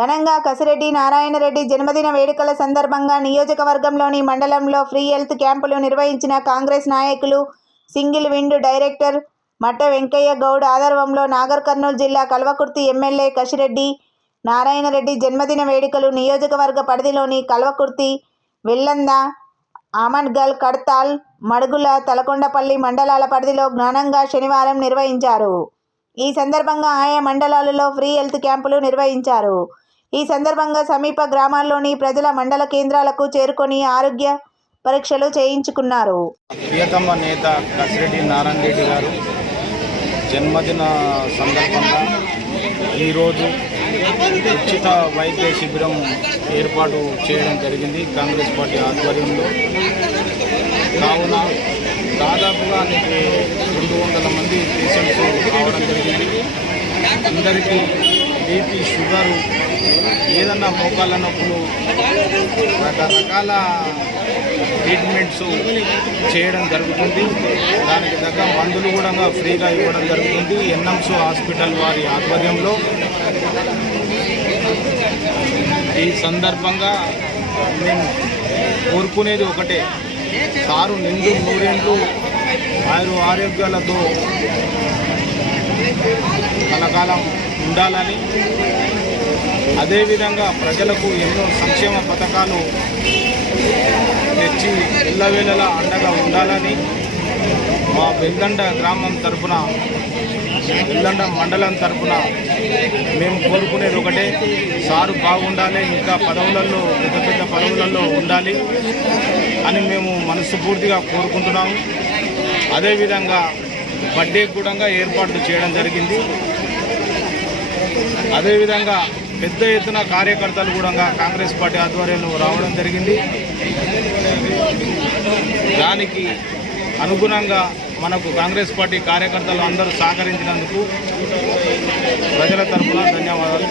ఘనంగా కసిరెడ్డి నారాయణరెడ్డి జన్మదిన వేడుకల సందర్భంగా నియోజకవర్గంలోని మండలంలో ఫ్రీ హెల్త్ క్యాంపులు నిర్వహించిన కాంగ్రెస్ నాయకులు సింగిల్ విండ్ డైరెక్టర్ మట్ట వెంకయ్య గౌడ్ ఆధ్వర్యంలో నాగర్ కర్నూలు జిల్లా కల్వకుర్తి ఎమ్మెల్యే కసిరెడ్డి నారాయణరెడ్డి జన్మదిన వేడుకలు నియోజకవర్గ పరిధిలోని కల్వకుర్తి వెల్లంద ఆమడ్గల్ కడతాల్ మడుగుల తలకొండపల్లి మండలాల పరిధిలో ఘనంగా శనివారం నిర్వహించారు. ఈ సందర్భంగా ఆయా మండలాలలో ఫ్రీ హెల్త్ క్యాంపులు నిర్వహించారు. ఈ సందర్భంగా సమీప గ్రామాల్లోని ప్రజల మండల కేంద్రాలకు చేరుకొని ఆరోగ్య పరీక్షలు చేయించుకున్నారు. ప్రియతమ నేత కసిరెడ్డి నారాయణ రెడ్డి గారు జన్మదిన సందర్భంగా ఈరోజు ఉచిత వైద్య శిబిరం ఏర్పాటు చేయడం జరిగింది కాంగ్రెస్ పార్టీ ఆధ్వర్యంలో. కావున దాదాపుగా నీకు రెండు వందల మంది పేషెంట్స్ రావడం జరిగింది. అందరికీ బీపీ షుగరు ఏదన్నా మోకాళ్ళ నొప్పులు రకరకాల ట్రీట్మెంట్స్ చేయడం జరుగుతుంది. దానికి తగ్గ మందులు కూడా ఫ్రీగా ఇవ్వడం జరుగుతుంది. ఎన్ఎంస్ హాస్పిటల్ వారి ఆధ్వర్యంలో. ఈ సందర్భంగా మేము కోరుకునేది ఒకటే. సారు నిండు మూడేళ్ళు ఆయురు ఆరోగ్యాలతో కలకాలం ఉండాలని. అదేవిధంగా ప్రజలకు ఎన్నో సంక్షేమ పథకాలు తెచ్చి ఇళ్ళవేళలా అండగా ఉండాలని మా బెల్లండ గ్రామం తరపున బెల్లండ మండలం తరపున మేము కోరుకునేది ఒకటే. సారు బాగుండాలి ఇంకా పదవులలో పెద్ద పెద్ద పదవులలో ఉండాలి అని మేము మనస్ఫూర్తిగా కోరుకుంటున్నాము. అదేవిధంగా బడ్డే కూడా ఏర్పాట్లు చేయడం జరిగింది. అదేవిధంగా పెద్ద ఎత్తున కార్యకర్తలు కూడా కాంగ్రెస్ పార్టీ ఆధ్వర్యంలో రావడం జరిగింది. దానికి అనుగుణంగా మనకు కాంగ్రెస్ పార్టీ కార్యకర్తలు అందరూ సహకరించినందుకు ప్రజల తరఫున ధన్యవాదాలు.